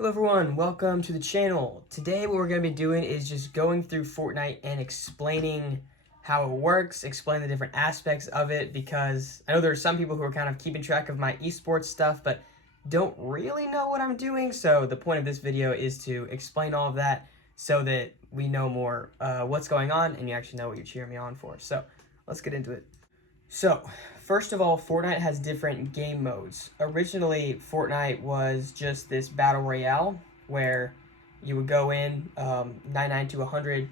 Hello everyone, welcome to the channel. Today what we're going to be doing is just going through Fortnite and explaining how it works, explain the different aspects of it, because I know there are some people who are kind of keeping track of my esports stuff but don't really know what I'm doing, so the point of this video is to explain all of that so that we know more what's going on and you actually know what you're cheering me on for. So let's get into it. So, first of all, Fortnite has different game modes. Originally, Fortnite was just this battle royale where you would go in, 99 to 100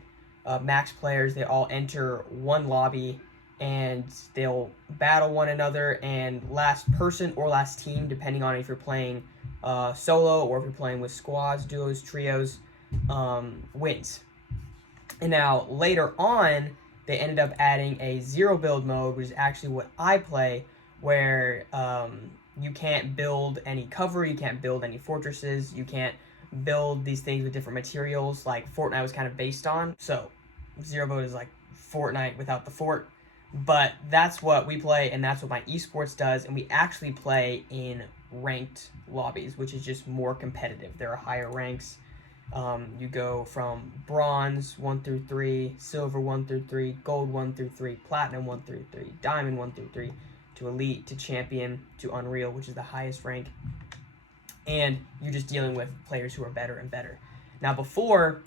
max players, they all enter one lobby and they'll battle one another, and last person or last team, depending on if you're playing solo or if you're playing with squads, duos, trios, wins. And now, later on, they ended up adding a zero build mode, which is actually what I play, where you can't build any cover, you can't build any fortresses, you can't build these things with different materials like Fortnite was kind of based on. So zero build is like Fortnite without the fort, but that's what we play and that's what my esports does, and we actually play in ranked lobbies, which is just more competitive. There are higher ranks. You go from bronze 1 through 3, silver 1 through 3, gold 1 through 3, platinum 1 through 3, diamond 1 through 3, to elite, to champion, to unreal, which is the highest rank. And you're just dealing with players who are better and better. Now, before,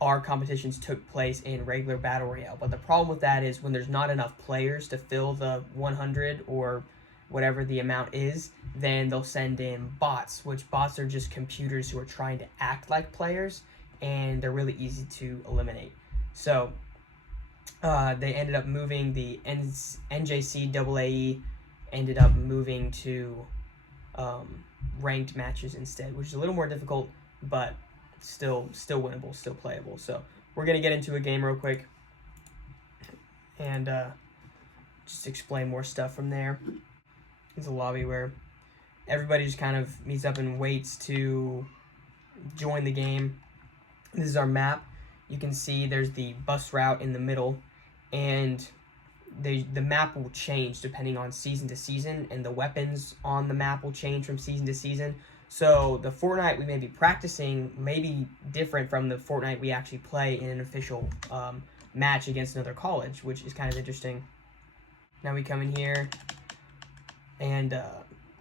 our competitions took place in regular battle royale, but the problem with that is when there's not enough players to fill the 100 or whatever the amount is, then they'll send in bots, which bots are just computers who are trying to act like players, and they're really easy to eliminate. So they ended up moving the NJCAA ended up moving to ranked matches instead, which is a little more difficult, but still winnable, still playable. So we're gonna get into a game real quick and just explain more stuff from there. It's a lobby where everybody just kind of meets up and waits to join the game. This is our map. You can see there's the bus route in the middle, and the map will change depending on season to season, and the weapons on the map will change from season to season. So the Fortnite we may be practicing may be different from the Fortnite we actually play in an official match against another college, which is kind of interesting. Now we come in here, and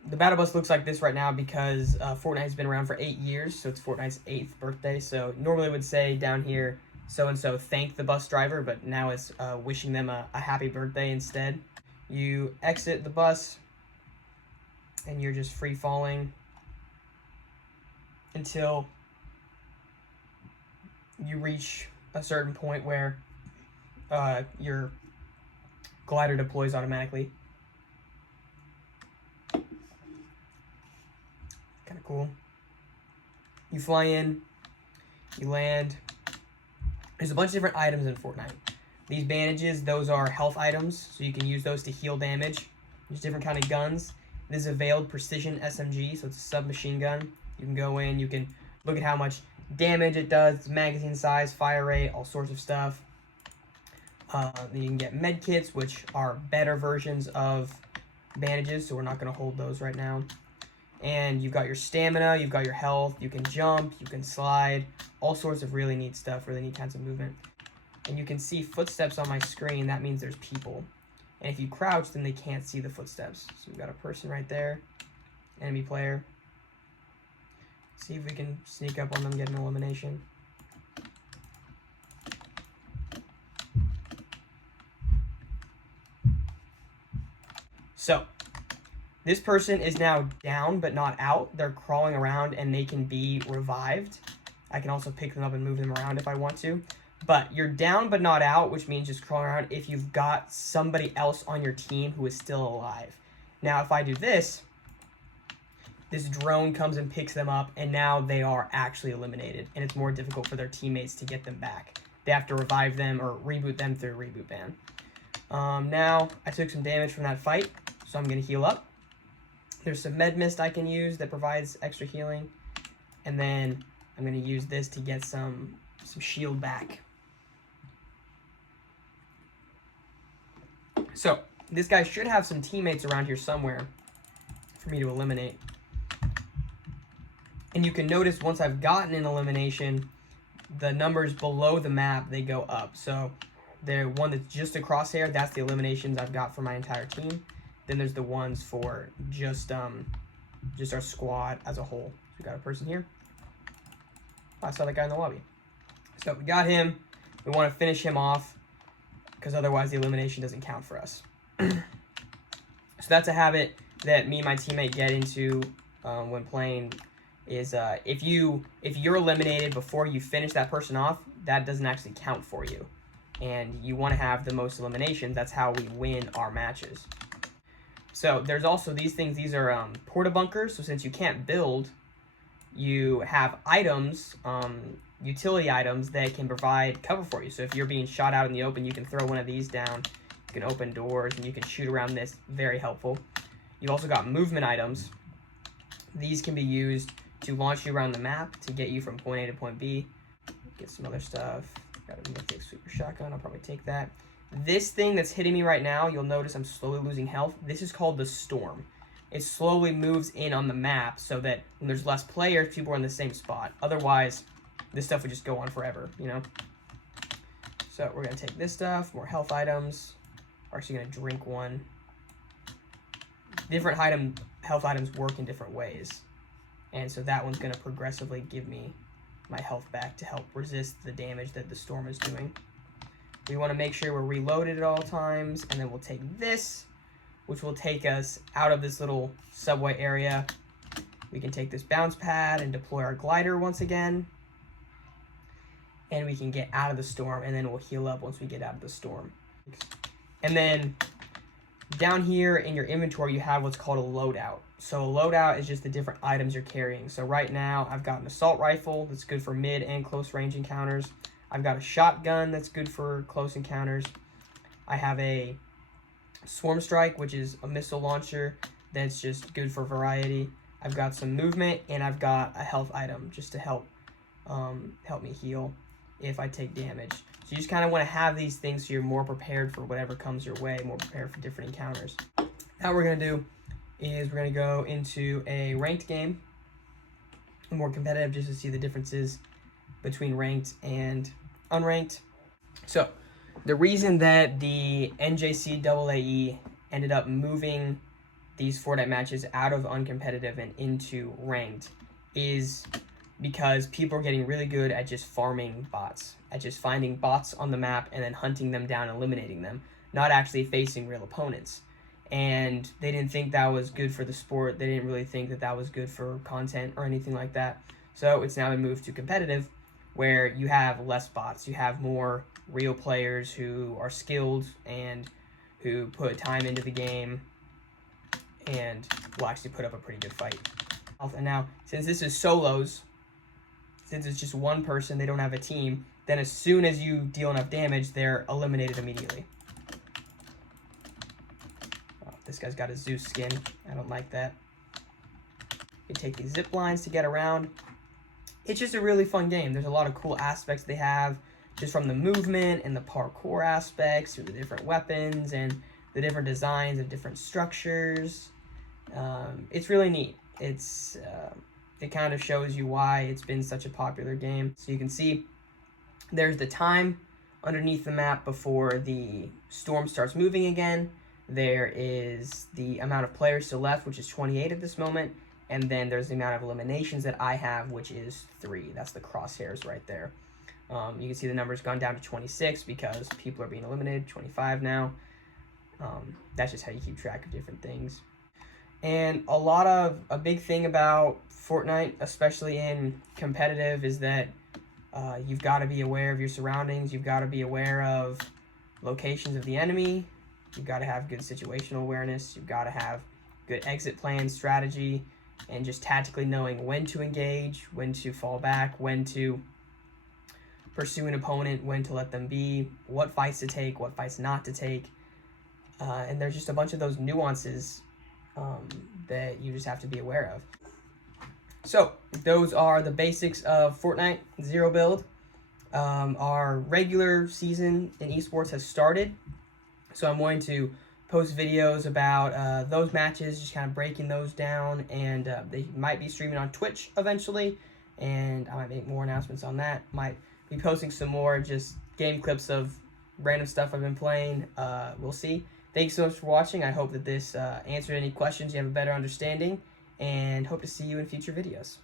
the battle bus looks like this right now because Fortnite has been around for 8 years, so it's Fortnite's 8th birthday. So normally would say down here, so-and-so thank the bus driver, but now it's wishing them a happy birthday instead. You exit the bus, and you're just free-falling until you reach a certain point where your glider deploys automatically. Kind of cool. You fly in, you land. There's a bunch of different items in Fortnite. These bandages, those are health items, so you can use those to heal damage. There's different kind of guns. This is a veiled precision SMG, so it's a submachine gun. You can go in, you can look at how much damage it does, magazine size, fire rate, all sorts of stuff. Then you can get med kits, which are better versions of bandages, so we're not going to hold those right now. And you've got your stamina, you've got your health, you can jump, you can slide, all sorts of really neat stuff, really neat kinds of movement. And you can see footsteps on my screen, that means there's people. And if you crouch, then they can't see the footsteps. So we've got a person right there, enemy player. See if we can sneak up on them, get an elimination. So this person is now down but not out. They're crawling around and they can be revived. I can also pick them up and move them around if I want to. But you're down but not out, which means just crawling around if you've got somebody else on your team who is still alive. Now if I do this, this drone comes and picks them up, and now they are actually eliminated, and it's more difficult for their teammates to get them back. They have to revive them or reboot them through a reboot ban. Now I took some damage from that fight, so I'm going to heal up. There's some med mist I can use that provides extra healing. And then I'm going to use this to get some shield back. So this guy should have some teammates around here somewhere for me to eliminate. And you can notice once I've gotten an elimination, the numbers below the map, they go up. So the one that's just a crosshair, that's the eliminations I've got for my entire team. Then there's the ones for just our squad as a whole. So we got a person here. I saw that guy in the lobby. So we got him. We want to finish him off because otherwise the elimination doesn't count for us. So that's a habit that me and my teammate get into when playing. Is if you're eliminated before you finish that person off, that doesn't actually count for you, and you want to have the most eliminations. That's how we win our matches. So there's also these things. These are porta bunkers. So since you can't build, you have items, utility items that can provide cover for you. So if you're being shot out in the open, you can throw one of these down. You can open doors and you can shoot around this. Very helpful. You've also got movement items. These can be used to launch you around the map to get you from point A to point B. Get some other stuff. Got a mythic super shotgun. I'll probably take that. This thing that's hitting me right now, you'll notice I'm slowly losing health. This is called the storm. It slowly moves in on the map so that when there's less players, people are in the same spot. Otherwise, this stuff would just go on forever, you know? So we're going to take this stuff, more health items. We're actually going to drink one. Different health items work in different ways. And so that one's going to progressively give me my health back to help resist the damage that the storm is doing. We want to make sure we're reloaded at all times. And then we'll take this, which will take us out of this little subway area. We can take this bounce pad and deploy our glider once again. And we can get out of the storm, and then we'll heal up once we get out of the storm. And then down here in your inventory, you have what's called a loadout. So a loadout is just the different items you're carrying. So right now, I've got an assault rifle that's good for mid and close range encounters. I've got a shotgun that's good for close encounters. I have a swarm strike, which is a missile launcher that's just good for variety. I've got some movement, and I've got a health item just to help me heal if I take damage. So you just kind of want to have these things so you're more prepared for whatever comes your way, more prepared for different encounters. Now what we're going to do is we're going to go into a ranked game, more competitive, just to see the differences between ranked and unranked. So the reason that the NJCAA ended up moving these Fortnite matches out of uncompetitive and into ranked is because people are getting really good at just farming bots, at just finding bots on the map and then hunting them down, eliminating them, not actually facing real opponents. And they didn't think that was good for the sport. They didn't really think that that was good for content or anything like that. So it's now been moved to competitive, where you have less bots. You have more real players who are skilled and who put time into the game and will actually put up a pretty good fight. And now, since this is solos, since it's just one person, they don't have a team, then as soon as you deal enough damage, they're eliminated immediately. Oh, this guy's got a Zeus skin. I don't like that. You take these zip lines to get around. It's just a really fun game. There's a lot of cool aspects they have, just from the movement and the parkour aspects to the different weapons and the different designs of different structures. It's really neat. It kind of shows you why it's been such a popular game. So you can see there's the time underneath the map before the storm starts moving again. There is the amount of players still left, which is 28 at this moment. And then there's the amount of eliminations that I have, which is 3. That's the crosshairs right there. You can see the number's gone down to 26 because people are being eliminated, 25 now. That's just how you keep track of different things. And a big thing about Fortnite, especially in competitive, is that you've got to be aware of your surroundings. You've got to be aware of locations of the enemy. You've got to have good situational awareness. You've got to have good exit plan strategy, and just tactically knowing when to engage, when to fall back, when to pursue an opponent, when to let them be, what fights to take, what fights not to take. And there's just a bunch of those nuances that you just have to be aware of. So those are the basics of Fortnite Zero Build. Our regular season in esports has started, so I'm going to post videos about those matches, just kind of breaking those down, and they might be streaming on Twitch eventually, and I might make more announcements on that. Might be posting some more just game clips of random stuff I've been playing. We'll see. Thanks so much for watching. I hope that this answered any questions, you have a better understanding, and hope to see you in future videos.